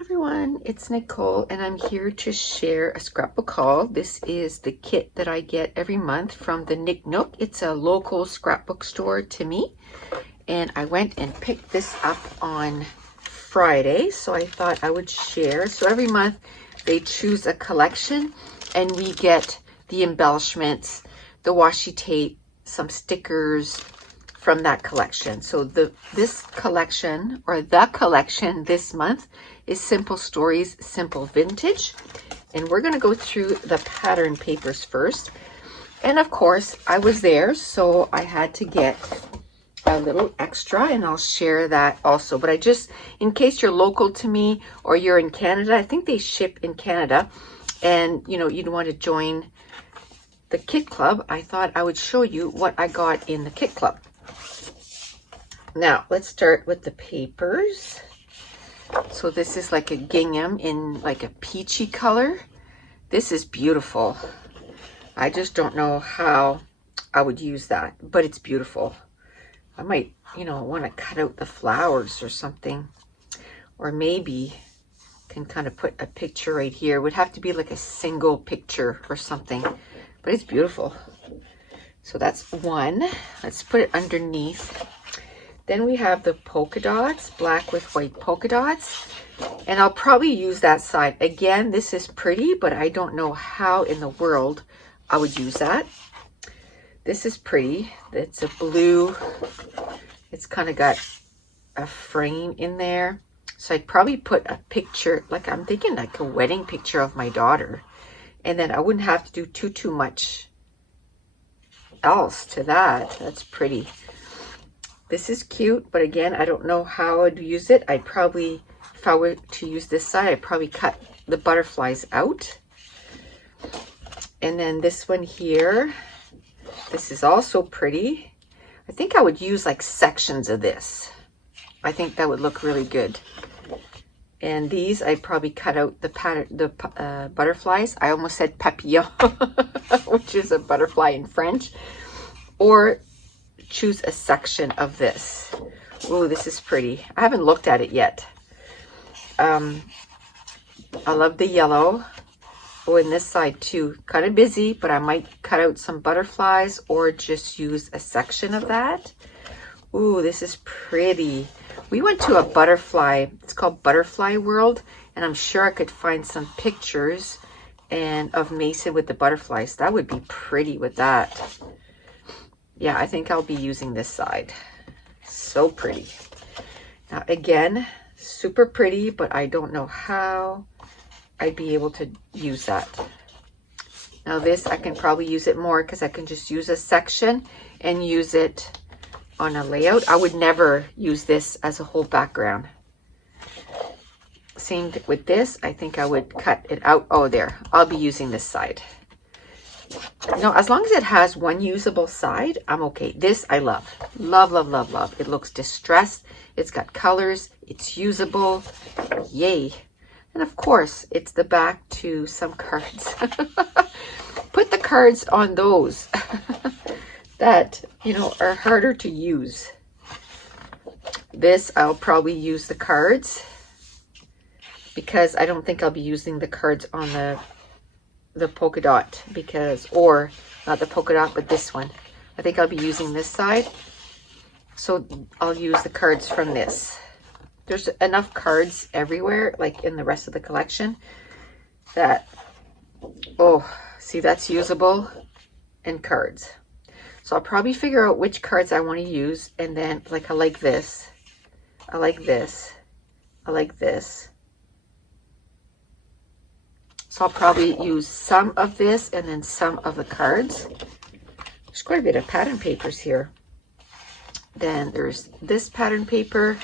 Everyone, it's Nicole and I'm here to share a scrapbook haul. This is the kit that I get every month from the Nick Nook. It's a local scrapbook store to me, and I went and picked this up on Friday, so I thought I would share. So every month they choose a collection and we get the embellishments, the washi tape, some stickers from that collection. So this collection, or the collection this month, is Simple Stories, Simple Vintage. And we're going to go through the pattern papers first. And of course, I was there, so I had to get a little extra, and I'll share that also. But I just, in case you're local to me or you're in Canada, I think they ship in Canada, and you know, you'd want to join the Kit Club, I thought I would show you what I got in the Kit Club. Now, let's start with the papers. So this is like a gingham in like a peachy color. This is beautiful. I just don't know how I would use that, but it's beautiful. I might, you know, want to cut out the flowers or something, or maybe can kind of put a picture right here. It would have to be like a single picture or something, but it's beautiful. So that's one. Let's put it underneath. Then we have the polka dots, black with white polka dots. And I'll probably use that side. Again, this is pretty, but I don't know how in the world I would use that. This is pretty. It's a blue. It's kind of got a frame in there. So I'd probably put a picture, like I'm thinking like a wedding picture of my daughter. And then I wouldn't have to do too much else to that. That's pretty. This is cute, but again, I don't know how I'd use it. I'd probably, if I were to use this side, I'd probably cut the butterflies out. And then this one here, this is also pretty. I think I would use like sections of this. I think that would look really good. And these, I'd probably cut out the pattern, the butterflies. I almost said papillon, which is a butterfly in French. Or choose a section of this. Oh, this is pretty. I haven't looked at it yet. I love the yellow. Oh, and this side too. Kind of busy, but I might cut out some butterflies or just use a section of that. Ooh, this is pretty. We went to a butterfly, it's called Butterfly World, and I'm sure I could find some pictures and of Mason with the butterflies. That would be pretty with that. Yeah, I think I'll be using this side. So pretty. Now again, super pretty, but I don't know how I'd be able to use that. Now this, I can probably use it more because I can just use a section and use it on a layout. I would never use this as a whole background. Same with this. I think I would cut it out. Oh, there. I'll be using this side. No, as long as it has one usable side, I'm okay. This I love. Love, love, love, love. It looks distressed. It's got colors. It's usable. Yay. And of course, it's the back to some cards. Put the cards on those that, you know, are harder to use. This, I'll probably use the cards because I don't think I'll be using the cards on the polka dot, because, or not the polka dot, but this one. I think I'll be using this side. So I'll use the cards from this. There's enough cards everywhere, like in the rest of the collection, that, oh, see, that's usable, and cards. So I'll probably figure out which cards I want to use, and then like I like this. I like this. I like this. So I'll probably use some of this and then some of the cards. There's quite a bit of pattern papers here. Then there's this pattern paper.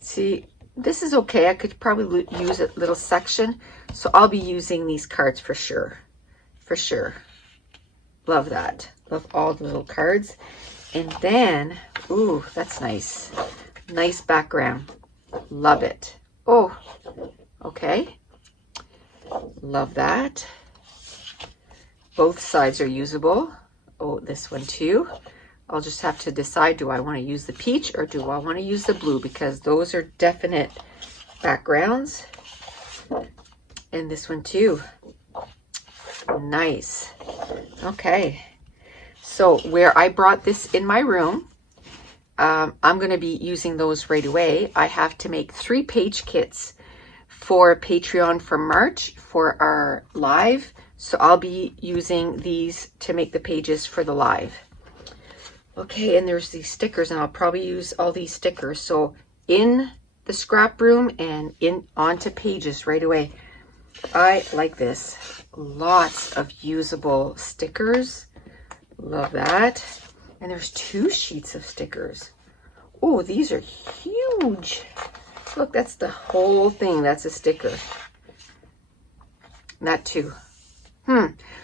See, this is okay. I could probably use a little section. So I'll be using these cards for sure. For sure. Love that. Love all the little cards. And then, ooh, that's nice. Nice background. Love it. Oh, okay. Love that. Both sides are usable. Oh, this one too. I'll just have to decide, do I want to use the peach or do I want to use the blue, because those are definite backgrounds. And this one too. Nice. Okay. So where I brought this in my room, I'm going to be using those right away. I have to make 3-page kits for Patreon for March for our live. So I'll be using these to make the pages for the live. Okay, and there's these stickers, and I'll probably use all these stickers. So in the scrap room and in onto pages right away. I like this. Lots of usable stickers. Love that. And there's 2 sheets of stickers. Oh, these are huge. Look, that's the whole thing. That's a sticker. That too.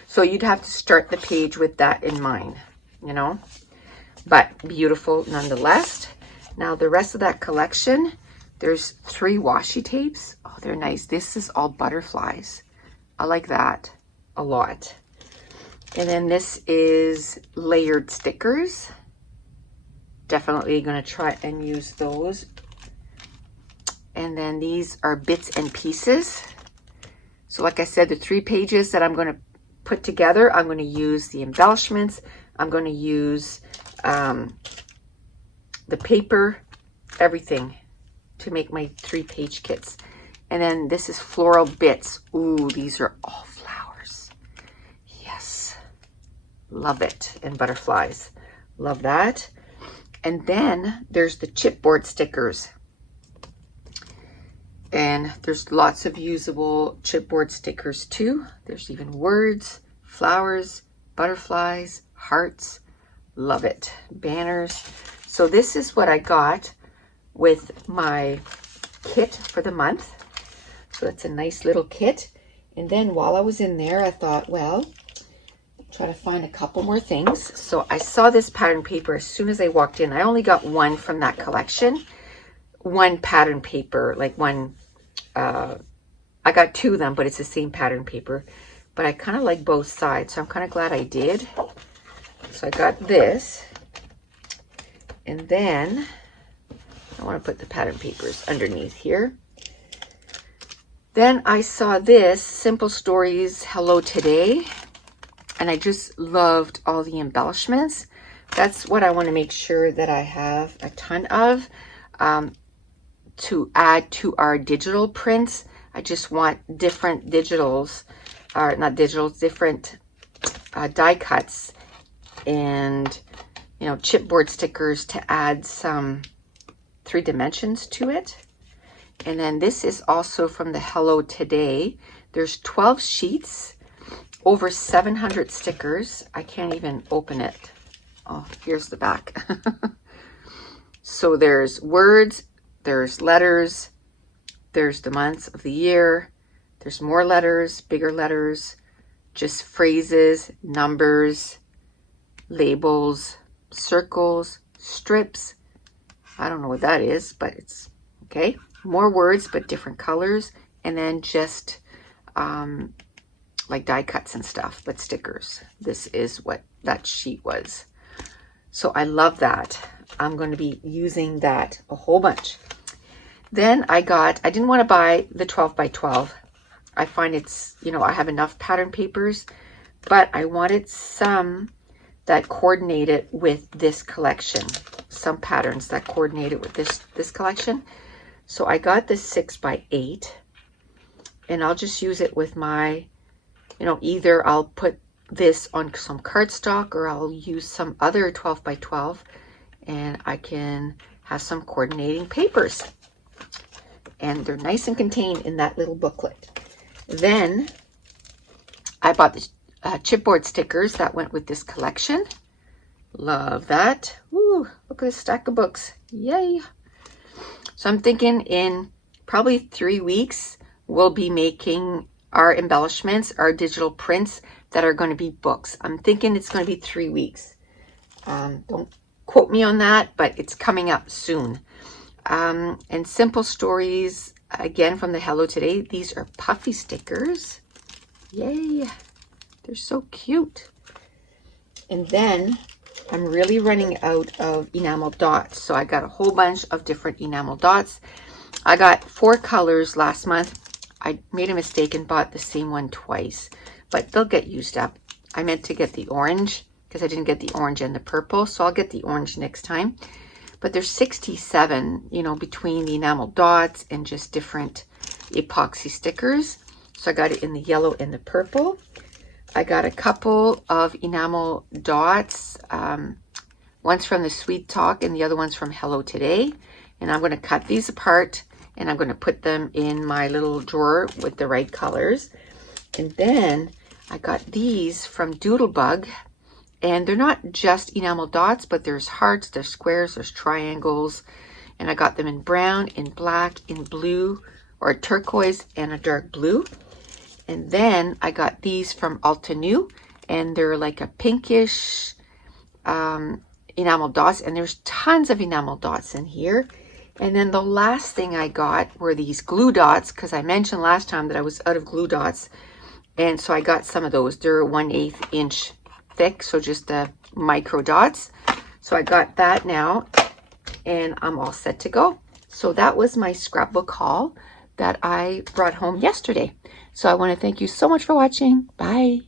So you'd have to start the page with that in mind, you know. But beautiful nonetheless. Now the rest of that collection, there's 3 washi tapes. Oh, they're nice. This is all butterflies. I like that a lot. And then this is layered stickers. Definitely going to try and use those. And then these are bits and pieces. So like I said, the 3 pages that I'm going to put together, I'm going to use the embellishments. I'm going to use the paper, everything to make my 3-page kits. And then this is floral bits. Ooh, these are all flowers. Yes. Love it. And butterflies. Love that. And then there's the chipboard stickers. And there's lots of usable chipboard stickers too. There's even words, flowers, butterflies, hearts. Love it. Banners. So this is what I got with my kit for the month. So it's a nice little kit. And then while I was in there, I thought, well, try to find a couple more things. So I saw this pattern paper as soon as I walked in. I only got one from that collection. One pattern paper, like one, I got 2 of them, but it's the same pattern paper. But I kind of like both sides, so I'm kind of glad I did. So I got this. And then I want to put the pattern papers underneath here. Then I saw this, Simple Stories Hello Today. And I just loved all the embellishments. That's what I want to make sure that I have a ton of. To add to our digital prints. I just want different digitals, or not digitals, different die cuts and, you know, chipboard stickers to add some 3 dimensions to it. And then this is also from the Hello Today. There's 12 sheets, over 700 stickers. I can't even open it. Oh, here's the back. So there's words, there's letters, there's the months of the year, there's more letters, bigger letters, just phrases, numbers, labels, circles, strips. I don't know what that is, but it's okay. More words, but different colors. And then just like die cuts and stuff, but stickers. This is what that sheet was. So I love that. I'm going to be using that a whole bunch. Then I didn't want to buy the 12 by 12. I find it's, you know, I have enough pattern papers, but I wanted some that coordinated with this collection. Some patterns that coordinated with this collection. So I got this 6 by 8, and I'll just use it with my, you know, either I'll put this on some cardstock or I'll use some other 12 by 12, and I can have some coordinating papers. And they're nice and contained in that little booklet. Then I bought the chipboard stickers that went with this collection. Love that. Ooh, look at this stack of books. Yay. So I'm thinking in probably 3 weeks, we'll be making our embellishments, our digital prints that are going to be books. I'm thinking it's going to be 3 weeks. Don't quote me on that, but it's coming up soon. And Simple Stories, again from the Hello Today. These are puffy stickers. Yay. They're so cute. And then I'm really running out of enamel dots. So I got a whole bunch of different enamel dots. I got 4 colors last month. I made a mistake and bought the same one twice, but they'll get used up. I meant to get the orange because I didn't get the orange and the purple, so I'll get the orange next time. But there's 67, you know, between the enamel dots and just different epoxy stickers. So I got it in the yellow and the purple. I got a couple of enamel dots. One's from the Sweet Talk and the other one's from Hello Today. And I'm going to cut these apart and I'm going to put them in my little drawer with the right colors. And then I got these from Doodlebug. And they're not just enamel dots, but there's hearts, there's squares, there's triangles. And I got them in brown, in black, in blue, or turquoise, and a dark blue. And then I got these from Altenew, and they're like a pinkish enamel dots, and there's tons of enamel dots in here. And then the last thing I got were these glue dots, because I mentioned last time that I was out of glue dots. And so I got some of those. They're 1/8 inch thick, so just the micro dots. So I got that now, and I'm all set to go. So that was my scrapbook haul that I brought home yesterday. So I want to thank you so much for watching. Bye.